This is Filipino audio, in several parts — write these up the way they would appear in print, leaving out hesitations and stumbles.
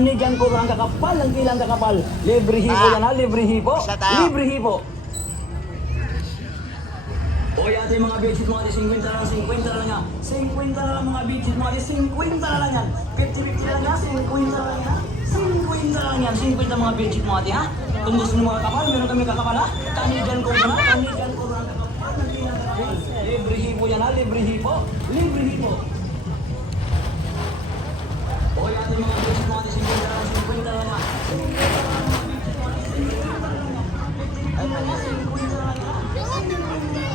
Nigan ko ang kakapal, ang kilang kakapal. Libre hipo yan ha, libre hipo. Libre hipo. O ating mga bedsheet mga di 50 na lang, 50 na lang yan. 50 na lang mga bedsheet mga di 50 na lang yan. 50-50 na lang yan, 50 na lang yan. 50 na lang yan, 50 mga bedsheet mga di ha. Kung gusto nyo mga kakapal, meron kami kakapal ha. Kanigan ko na, kanigan ko ang kakapal, ang kilang kakapal. Libre hipo yan ha, libre hipo. Libre hipo. O ating mga bedsheet mga di 50 na lang, 50 na lang yan. 50 na lang mga bedsheet mga di 50 na lang yan. 50 na lang yan, 50 na lang yan.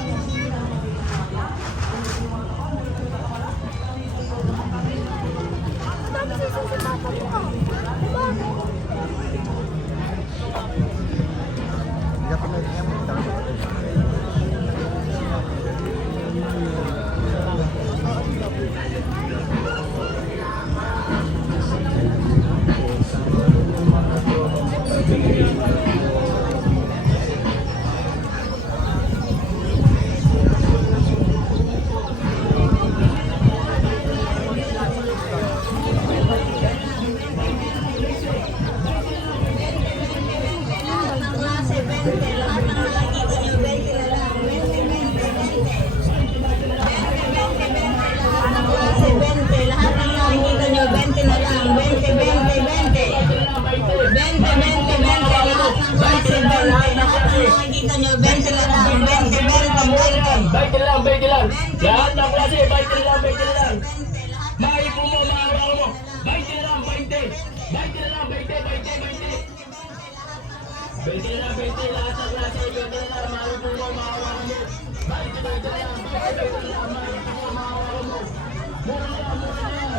Lahat ng klase, 20 lang, 20 lang. Maipo mo, maawa mo. 20 lang, 20. 20 lang, 20, 20, 20. 20 lang, 20, lahat ng klase, 20 lang. Maipo mo, maawa mo. 20 lang, 20 lang, maipo mo, maawa mo. Mura lang, mura lang.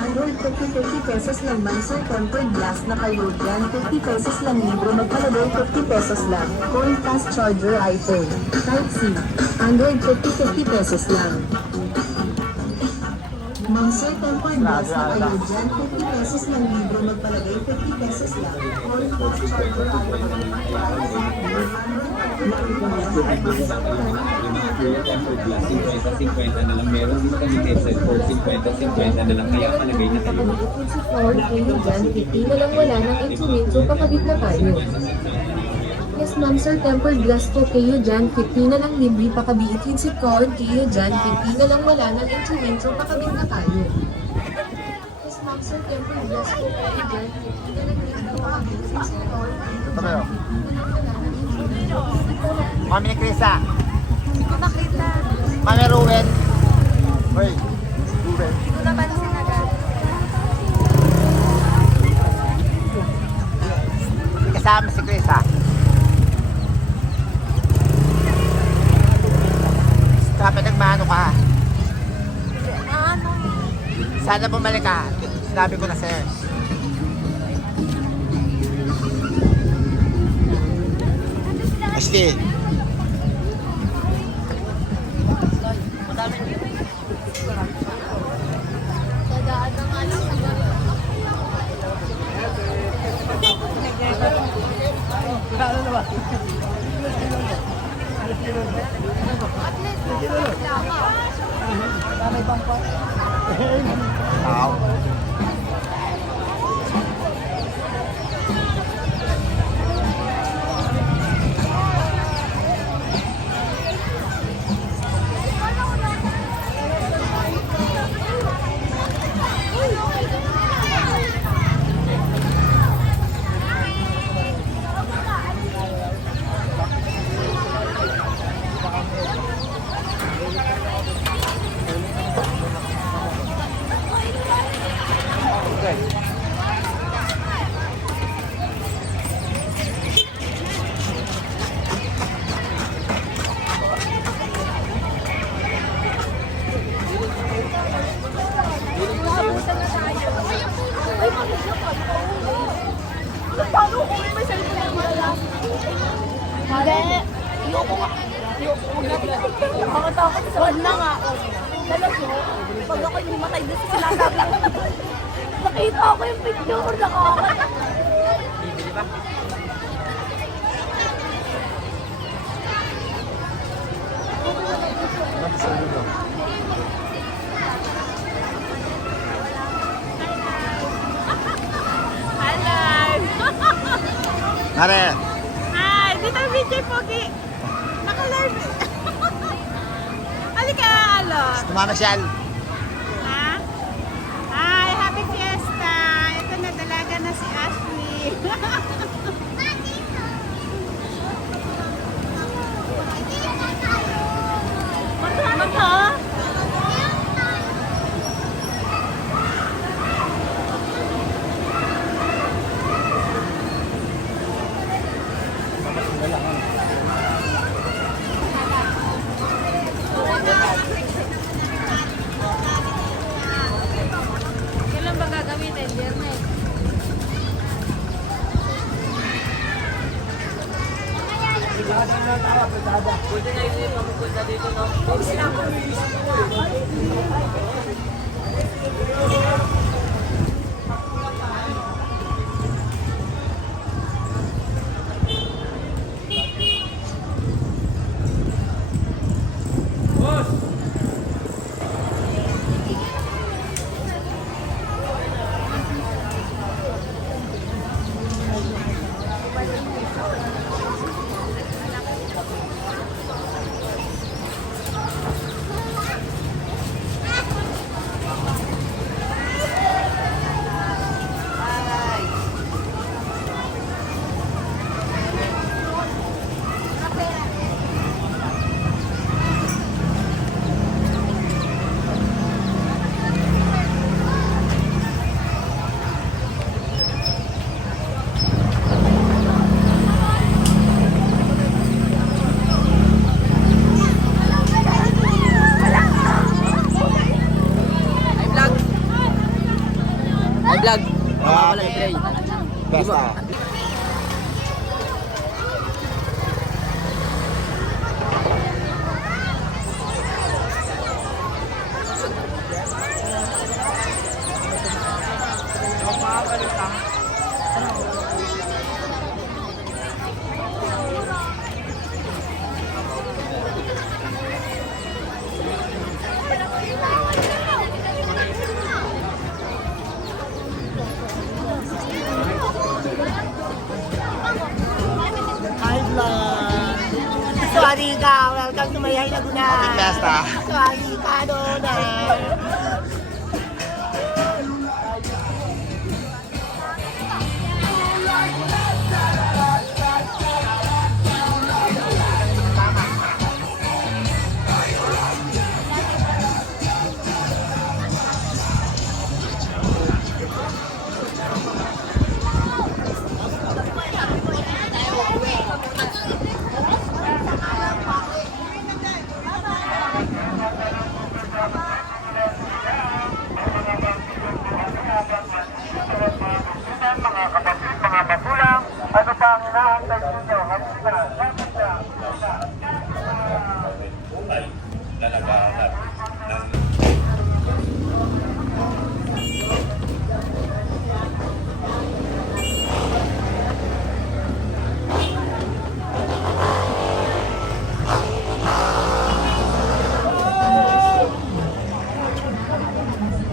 Android 50 pesos lang man, Sir Tempered Glass na kayo dyan. 50 pesos lang libre, magpalagay 50 pesos lang. Coin fast charger iPhone. Type C. Android 50 pesos lang. Ma'am Sir Tempered Glass na kayo dyan. 50 pesos lang libre, magpalagay 50 pesos lang. Coin fast charger iPhone. Tempered glass, 50-50 na lang. Meron din kami headset for 50-50 na lang. Kaya palagay na tayo. Or kayo dyan, 50 na lang, wala nang intro pakabit na tayo. Yes ma'am Sir, Tempered Glass po kayo dyan, 50 na lang libre, pakabiitin si cord kayo dyan, 50 na lang, wala nang intro pakabit na tayo. Yes ma'am Sir, Tempered Glass po kayo dyan, 50 na lang libre, pakabiitin si cord. Ito kayo. Mami ni Krisa. Makita. Mami Ruben. Hoy. Ruben. Hindi ko napansin agad. Kasama si Krisa. Dapat nagmano ka. Ano eh. Sana bumalik ka. Sinabi ko na sir. Ashley. Dadaan na nga lang. Wow. Paano kung may cellphone na wala? Hindi. Ayoko nga. Nakakatakot sa wala nga. Alam mo, pag ako yung matay doon sa sinasabi ko, nakita ko yung picture, nakakatakot. Mare, Hi, dito ang VJ Pogi. Naka-live. Halika, alo. tumamasyal. Ha? Hi, happy fiesta. Ito na dalaga na si Ashley. Mata? Kailan ba gagamitin? Biyernes. Vlog. Wala play. Basta. Hi vlog! Sorry ka! Welcome to my Laguna! Happy Fiesta. Sorry ka, Dona!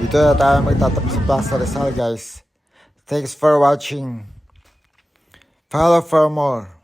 Dito na tayo magtatapos sa Plaza Rizal, guys. Thanks for watching. Follow for more.